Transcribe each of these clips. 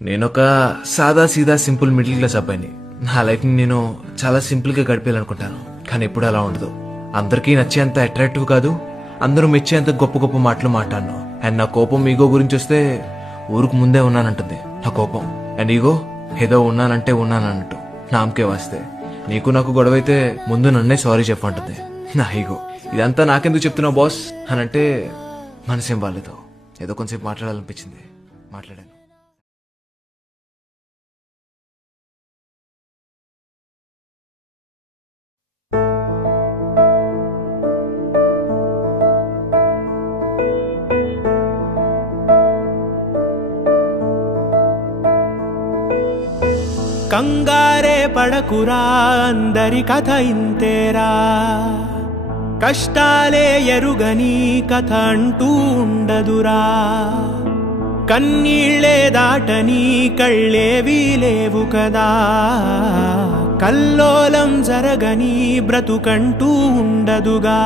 నేనొక సాదా సీదా సింపుల్ మిడిల్ క్లాస్ అబ్బాయిని. నా లైఫ్ని నేను చాలా సింపుల్గా గడిపేయాలనుకుంటాను. కానీ ఎప్పుడు అలా ఉండదు. అందరికీ నచ్చేంత అట్రాక్టివ్ కాదు, అందరూ మెచ్చేంత గొప్ప గొప్ప మాటలు మాట్లాడను. అండ్ నా కోపం ఈగో గురించి వస్తే ఊరుకు ముందే ఉన్నానంటుంది నా కోపం. అండ్ ఈగో ఏదో ఉన్నానంటే ఉన్నానన్నట్టు నామకే వస్తే నీకు నాకు గొడవైతే ముందు నన్నే సారీ చెప్పంటుంది నా ఈగో. ఇదంతా నాకెందుకు చెప్తున్నావు బాస్ అని అంటే మనసేం బాగాలేదు. ఏదో కొంచెంసేపు మాట్లాడాలనిపించింది, మాట్లాడాను. కంగారే పడకురా, అందరి కథ ఇంతేరా. కష్టాలే ఎరుగని కథ అంటూ ఉండదురా. కన్నీళ్లే దాటని కళ్ళేవీ లేవు కదా. కల్లోలం జరగని బ్రతుకంటూ ఉండదుగా.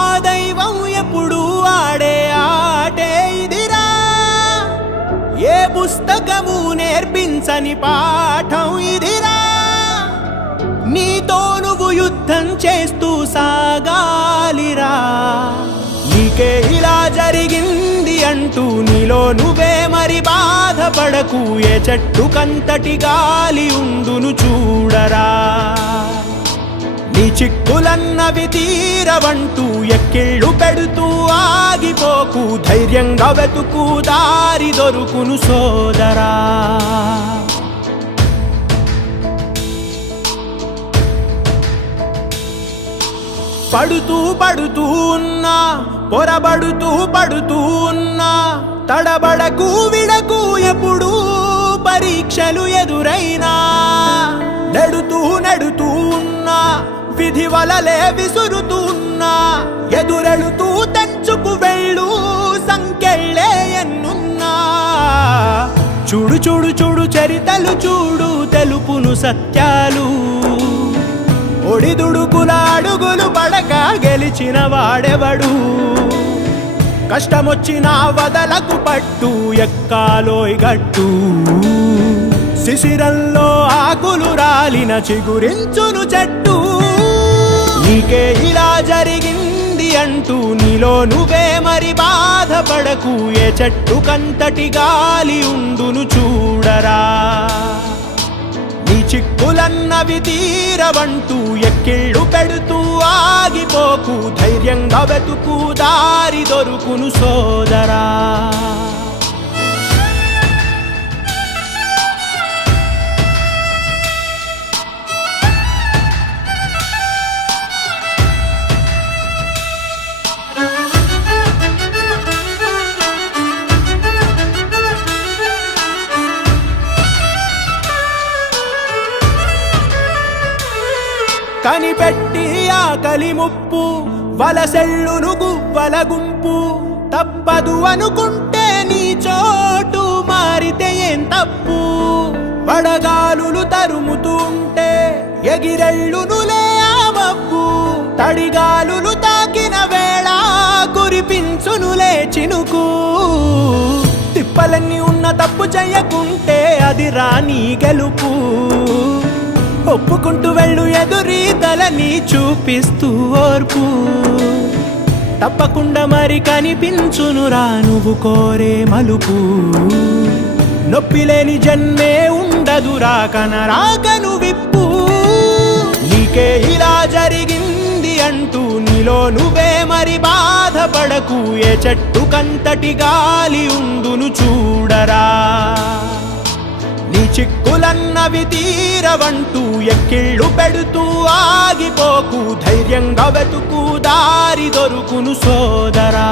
ఆ దైవం ఎప్పుడు ఆడే ఆటే ఇదిరా. ఏ పుస్తకము నేర్పించని పాఠం ఇదిరా. నీతో నువ్వు యుద్ధం చేస్తూ సాగాలిరా. నీకే ఇలా జరిగింది అంటూ నీలో నువ్వే మరి బాధపడకు. ఏ చెట్టు కంతటి గాలి ఉండును చూడరా. నీ చిక్కులన్నవి తీరవంటూ ఎక్కిళ్ళు పెడుతూ ఆగిపోకు. ధైర్యంగా వెతుకు, దారి దొరుకును సోదరా. పడుతూ పడుతూ ఉన్నా, పొరబడుతూ పడుతూ ఉన్నా, తడబడకు విడకు ఎప్పుడూ పరీక్షలు ఎదురైనా. నెడుతూ నెడుతూ ఉన్నా, విధి వలలే విసురుతూ ఉన్నా, ఎదురెడుతూ తెంచుకు వెళ్ళు సంకెళ్ళే ఎన్నున్నా. చూడు చూడు చూడు చరితలు చూడు, తెలుపును సత్యాలు. ఒడిదుడుకుల అడుగులు పడక గెలిచిన వాడెవడు. కష్టమొచ్చినా వదలకు పట్టు, ఎక్కాలోయ్ గట్టు. శిశిరంలో ఆకులు రాలిన చిగురించును చెట్టు. నీకే ఇలా జరిగింది అంటూ నీలో నువ్వే మరి బాధపడకు. ఏ చెట్టు కంతటి గాలి ఉండును చూడరా. నీ చిక్కులన్నవి తీరవంటూ ఎక్కిళ్ళు పెడుతూ ఆగిపోకు. ధైర్యంగా వెతుకు, దారి దొరుకును సోదరా. కనిపెట్టి ఆకలి ముప్పు, వలసెళ్ళును గువ్వల గుంపు. తప్పదు అనుకుంటే నీ చోటు మారితే ఏం తప్పు. వడగాలులు తరుముతూ ఉంటే ఎగిరెళ్ళునులే ఆ మబ్బు. తడిగాలులు తాకిన వేళ కురిపించునులే చినుకు. తిప్పలన్నీ ఉన్న తప్పు చెయ్యకుంటే అది రాని గెలుపు. ఒప్పుకుంటూ వెళ్ళు ఎదురీతలని చూపిస్తూ ఓర్పు. తప్పకుండా మరి కనిపించునురా నువ్వు కోరే మలుపు. నొప్పి లేని జన్మే ఉండదురా, కనరాకను విప్పు. నీకే ఇలా జరిగింది అంటూ నీలో నువ్వే మరి బాధపడకు. ఏ చెట్టు కంతటి గాలి ఉండును చూడరా. నీ చిక్కులన్నవి తీరవంటూ ఎక్కిళ్ళు పెడుతూ ఆగిపోకు. ధైర్యంగా వెతుకు, దారి దొరుకును సోదరా.